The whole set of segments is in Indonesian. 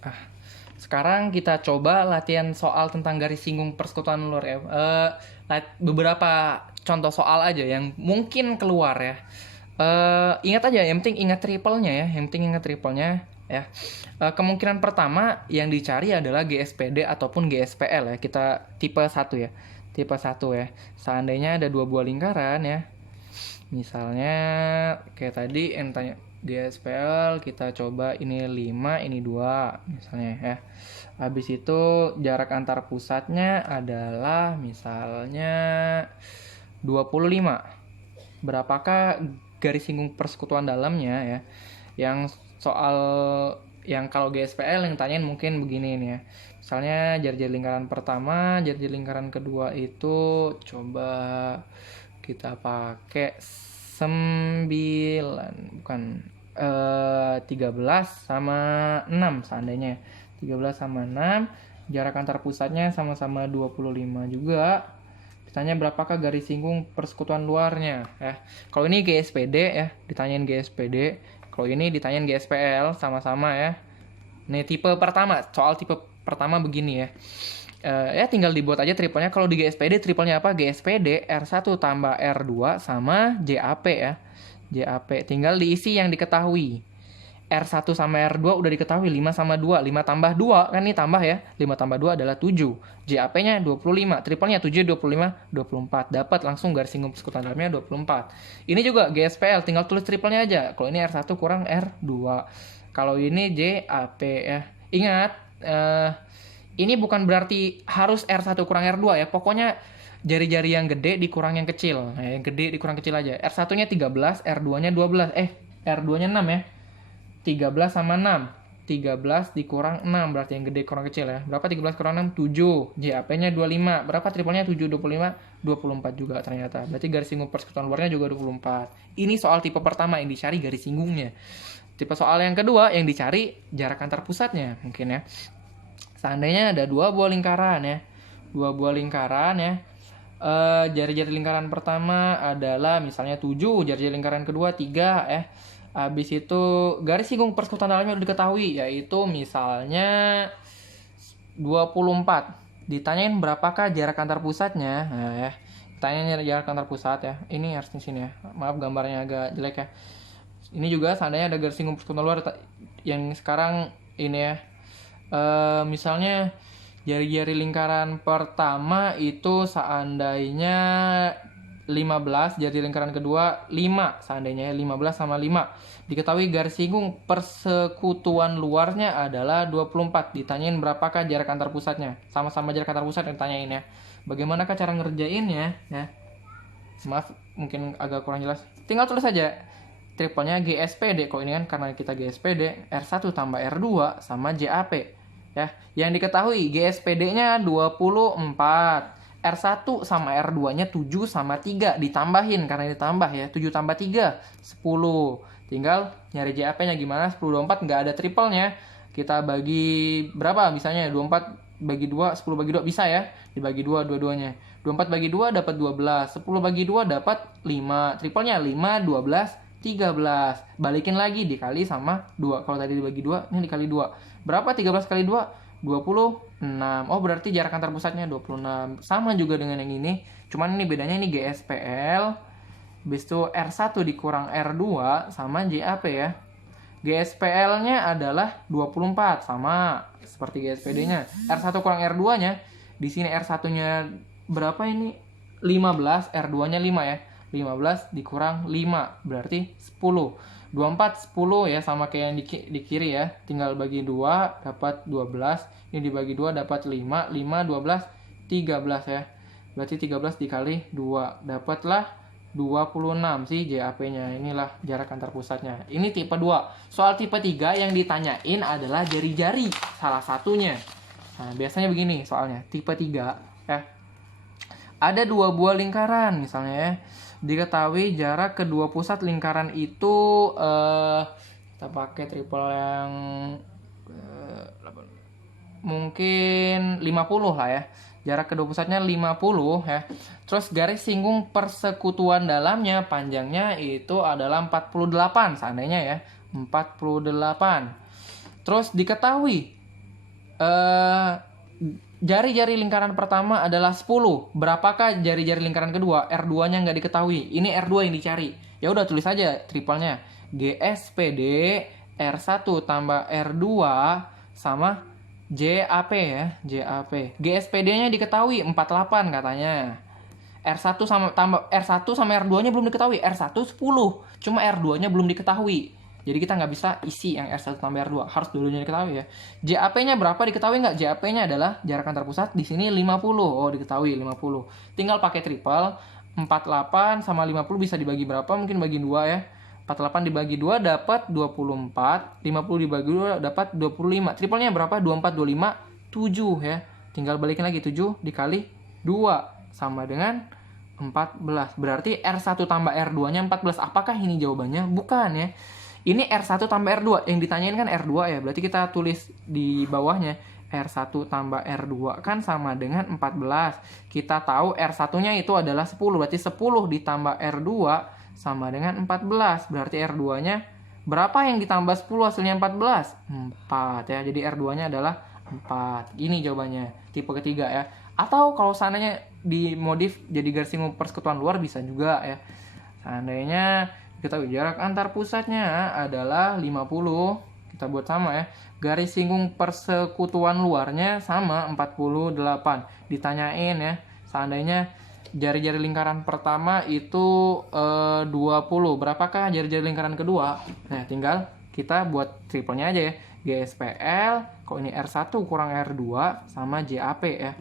Ah, sekarang kita coba latihan soal tentang garis singgung persekutuan luar ya. Beberapa contoh soal aja yang mungkin keluar ya. Ingat aja, yang penting ingat triple-nya ya. Yang penting ingat triple-nya ya. Kemungkinan pertama yang dicari adalah GSPD ataupun GSPL ya. Kita tipe 1 ya. Tipe 1 ya. Seandainya ada dua buah lingkaran ya. Misalnya kayak tadi yang tanya GSPL, kita coba ini 5, ini 2 misalnya ya. Habis itu jarak antar pusatnya adalah misalnya 25. Berapakah garis singgung persekutuan dalamnya ya? Yang soal yang kalau GSPL yang tanyain mungkin begini nih ya. Misalnya jari-jari lingkaran pertama, jari-jari lingkaran kedua itu coba kita pakai 9 bukan 13 sama 6 seandainya. 13 sama 6, jarak antar pusatnya sama-sama 25 juga. Ditanya berapakah garis singgung persekutuan luarnya ya. Kalau ini GSPD ya, ditanyain GSPD. Kalau ini ditanyain GSPL sama-sama ya. Nih tipe pertama, soal tipe pertama begini ya. Ya tinggal dibuat aja triplenya. Kalau di GSPD triplenya apa? GSPD R1 tambah R2 sama JAP ya. JAP tinggal diisi yang diketahui. R1 sama R2 udah diketahui 5 sama 2, 5 tambah 2 kan ini tambah ya. 5 tambah 2 adalah 7. JAP-nya 25, triplenya 7 25 24. Dapat langsung garis singgung persekutuan dalamnya 24. Ini juga GSPL tinggal tulis triplenya aja. Kalau ini R1 kurang R2. Kalau ini JAP ya. Ingat ini bukan berarti harus R1 kurang R2 ya. Pokoknya jari-jari yang gede dikurang yang kecil. Nah, yang gede dikurang kecil aja. R1-nya 13, R2-nya 12. R2-nya 6 ya. 13 sama 6. 13 dikurang 6 berarti yang gede kurang kecil ya. Berapa 13 kurang 6? 7. JAP-nya 25. Berapa triplenya? 7 25 24 juga ternyata. Berarti garis singgung persekutuan luarnya juga 24. Ini soal tipe pertama yang dicari garis singgungnya. Tipe soal yang kedua yang dicari jarak antar pusatnya mungkin ya. Seandainya ada dua buah lingkaran ya. Dua buah lingkaran ya. Jari-jari lingkaran pertama adalah misalnya 7, jari-jari lingkaran kedua 3 ya. Habis itu garis singgung persekutuan dalamnya udah diketahui yaitu misalnya 24. Ditanyain berapakah jarak antar pusatnya. Nah ya. Tanyain jarak antar pusat ya. Ini harus di sini ya. Maaf gambarnya agak jelek ya. Ini juga seandainya ada garis singgung persekutuan luar yang sekarang ini ya. Misalnya jari-jari lingkaran pertama itu seandainya 15, jari lingkaran kedua 5 seandainya 15 sama 5. Diketahui garis singgung persekutuan luarnya adalah 24. Ditanyain berapakah jarak antar pusatnya. Sama-sama jarak antar pusat yang ditanyain ya. Bagaimanakah cara ngerjainnya ya. Maaf mungkin agak kurang jelas. Tinggal tulis saja triplenya GSPD. Kok ini kan karena kita GSPD R1 tambah R2 sama JAP ya. Yang diketahui GSPD-nya 24. R1 sama R2-nya 7 sama 3 ditambahin karena ditambah ya. 7 tambah 3 10. Tinggal nyari JAP-nya gimana? 10 24 nggak ada triple-nya. Kita bagi berapa misalnya 24 bagi 2, 10 bagi 2 bisa ya. Dibagi 2 dua-duanya. 24 bagi 2 dapat 12. 10 bagi 2 dapat 5. Triple-nya 5 12 13. Balikin lagi dikali sama 2. Kalau tadi dibagi 2, ini dikali 2. Berapa 13 kali 2? 26. Oh, berarti jarak antar pusatnya 26. Sama juga dengan yang ini. Cuman ini bedanya ini GSPL. Habis itu R1 dikurang R2 sama JAP ya. GSPL-nya adalah 24 sama seperti GSPD-nya. R1 kurang R2-nya. Di sini R1-nya berapa ini? 15, R2-nya 5 ya. 15 dikurang 5 berarti 10. 24 10 ya sama kayak yang di kiri ya. Tinggal bagi 2 dapat 12. Ini dibagi 2 dapat 5. 5 12 13 ya. Berarti 13 dikali 2 dapatlah 26 sih JAP-nya. Inilah jarak antar pusatnya. Ini tipe 2. Soal tipe 3 yang ditanyain adalah jari-jari salah satunya. Nah, biasanya begini soalnya. Tipe 3 ya. Ada dua buah lingkaran misalnya ya. Diketahui jarak kedua pusat lingkaran itu kita pakai triple yang mungkin 50 lah ya. Jarak kedua pusatnya 50 ya. Terus garis singgung persekutuan dalamnya panjangnya itu adalah 48 seandainya ya. 48. Terus diketahui eh jari-jari lingkaran pertama adalah 10. Berapakah jari-jari lingkaran kedua? R2-nya nggak diketahui. Ini R2 yang dicari. Ya udah tulis aja triplenya. GSPD R1 tambah R2 sama JAP ya, JAP. GSPD-nya diketahui 48 katanya. R1 sama tambah R1 sama R2-nya belum diketahui. R1 10, cuma R2-nya belum diketahui. Jadi kita nggak bisa isi yang R1 tambah R2, harus dulunya diketahui ya. JAP-nya berapa diketahui nggak? JAP-nya adalah jarak antar pusat di sini 50. Oh, diketahui 50. Tinggal pakai triple. 48 sama 50 bisa dibagi berapa? Mungkin bagi 2 ya. 48 dibagi 2 dapat 24, 50 dibagi 2 dapat 25. Triplenya berapa? 24, 25, 7 ya. Tinggal balikin lagi 7 dikali 2 sama dengan 14. Berarti R1 tambah R2-nya 14. Apakah ini jawabannya? Bukan ya. Ini R1 tambah R2. Yang ditanyain kan R2 ya. Berarti kita tulis di bawahnya R1 tambah R2 kan sama dengan 14. Kita tahu R1-nya itu adalah 10. Berarti 10 ditambah R2 sama dengan 14. Berarti R2-nya berapa yang ditambah 10 hasilnya 14? 4 ya. Jadi R2-nya adalah 4. Ini jawabannya. Tipe ketiga ya. Atau kalau seandainya dimodif jadi garis singgung persekutuan luar bisa juga ya. Seandainya kita jarak antar pusatnya adalah 50. Kita buat sama ya. Garis singgung persekutuan luarnya sama 48. Ditanyain ya. Seandainya jari-jari lingkaran pertama itu 20. Berapakah jari-jari lingkaran kedua? Nah, tinggal kita buat triplenya aja ya. GSPL, kok ini R1 kurang R2 sama JAP ya.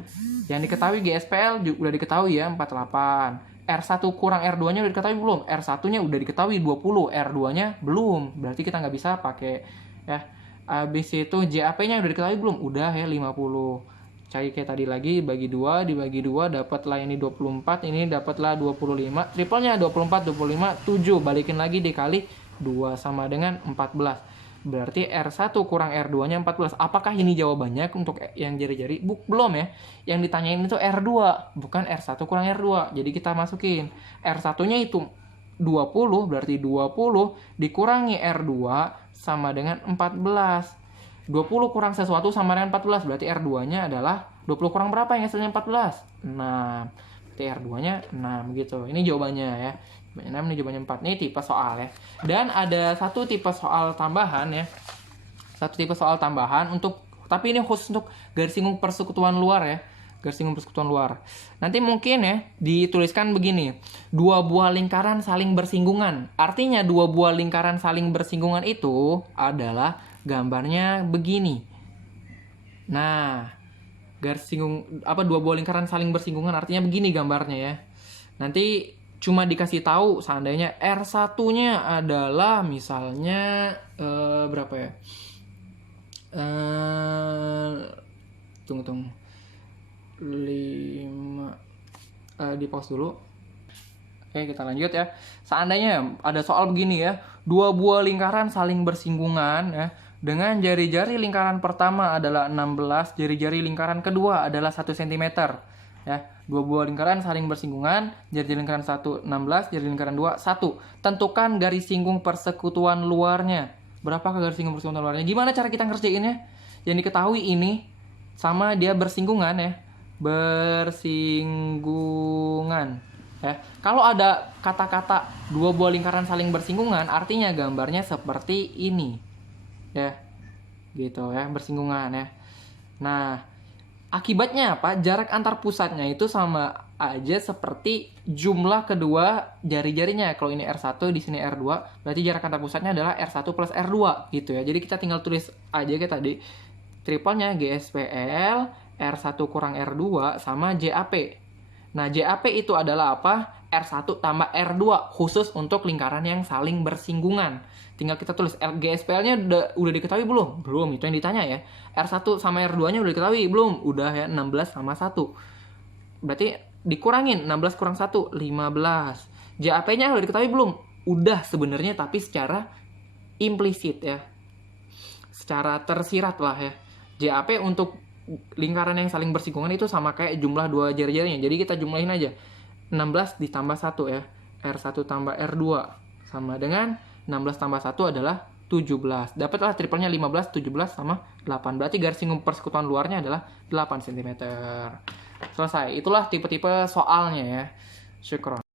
Yang diketahui GSPL udah diketahui ya 48. R1 kurang R2-nya udah diketahui belum? R1-nya udah diketahui 20, R2-nya belum. Berarti kita nggak bisa pakai ya. Habis itu JAP-nya udah diketahui belum? Udah ya 50. Cari kayak tadi lagi, bagi 2, dibagi 2, dapatlah ini 24, ini dapatlah 25. Triplenya 24, 25, 7. Balikin lagi dikali 2 sama dengan 14. Berarti R1 kurang R2-nya 14. Apakah ini jawabannya untuk yang jari-jari? Belum ya. Yang ditanyain itu R2, bukan R1 kurang R2. Jadi kita masukin. R1-nya itu 20, berarti 20 dikurangi R2 sama dengan 14. 20 kurang sesuatu sama dengan 14, berarti R2-nya adalah 20 kurang berapa yang hasilnya 14? 6. Berarti R2-nya 6 gitu. Ini jawabannya ya. 6 ini jawabannya 4. Ini tipe soal ya. Dan ada satu tipe soal tambahan ya. Satu tipe soal tambahan untuk, tapi ini khusus untuk garis singgung persekutuan luar ya. Garis singgung persekutuan luar. Nanti mungkin ya dituliskan begini. 2 buah lingkaran saling bersinggungan. Artinya 2 buah lingkaran saling bersinggungan itu adalah gambarnya begini. Nah, garis singgung 2 buah lingkaran saling bersinggungan artinya begini gambarnya ya. Nanti cuma dikasih tahu seandainya R1-nya adalah misalnya berapa ya? Tunggu. 5. Di pause dulu. Oke, kita lanjut ya. Seandainya ada soal begini ya. 2 buah lingkaran saling bersinggungan ya. Dengan jari-jari lingkaran pertama adalah 16, jari-jari lingkaran kedua adalah 1 cm. Ya, 2 buah lingkaran saling bersinggungan, jari-jari lingkaran 1 16, jari lingkaran 2 1. Tentukan garis singgung persekutuan luarnya. Berapakah garis singgung persekutuan luarnya? Gimana cara kita ngerjainnya? Yang diketahui ini sama dia bersinggungan ya. Bersinggungan. Ya, kalau ada kata-kata 2 buah lingkaran saling bersinggungan, artinya gambarnya seperti ini. Ya. Gitu ya, bersinggungan ya. Nah, akibatnya apa? Jarak antar pusatnya itu sama aja seperti jumlah kedua jari-jarinya. Kalau ini R1, di sini R2, berarti jarak antar pusatnya adalah R1 plus R2 gitu ya. Jadi kita tinggal tulis aja kayak tadi. Triplenya GSPL R1 kurang R2 sama JAP. Nah, JAP itu adalah apa? R1 tambah R2 khusus untuk lingkaran yang saling bersinggungan. Tinggal kita tulis GSPL-nya udah diketahui belum? Belum, itu yang ditanya ya. R1 sama R2-nya udah diketahui belum? Udah ya, 16 sama 1. Berarti dikurangin 16 kurang 1, 15. JAP-nya udah diketahui belum? Udah sebenarnya, tapi secara implisit ya. Secara tersirat lah ya. JAP untuk lingkaran yang saling bersinggungan itu sama kayak jumlah 2 jari-jarinya. Jadi kita jumlahin aja. 16 ditambah 1 ya. R1 tambah R2 sama dengan 16 tambah 1 adalah 17. Dapatlah triplenya 15, 17, sama 8. Berarti garis lingkup persekutuan luarnya adalah 8 cm. Selesai. Itulah tipe-tipe soalnya ya. Syukron.